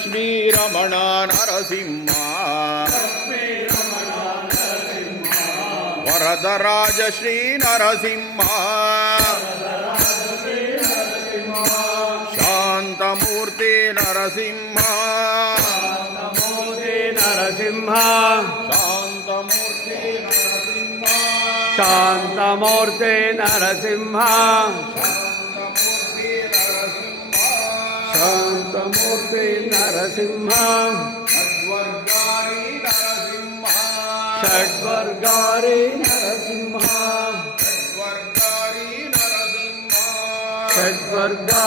ಲಕ್ಷ್ಮೀರಮಣ ನರಸಿಂಹ ವರದರಾಜ ಶ್ರೀ ನರಸಿಂಹ ಶಾಂತಮೂರ್ತಿ ನರಸಿಂಹ ನರಸಿಂಹ ಶಾಂತಮೂರ್ತಿ ನರಸಿಂಹ ಶಾಂತಮೂರ್ತಿ ನರಸಿಂಹ ಶಾಂತಮೂರ್ತಿ ನರಸಿಂಹ ಷಡ್ವರ್ಗಾರಿ ನರಸಿಂಹ ಷಡ್ವರ್ಗಾರಿ ನರಸಿಂಹ ಷಡ್ವರ್ಗಾರಿ ನರಸಿಂಹ ಷಡ್ವರ್ಗ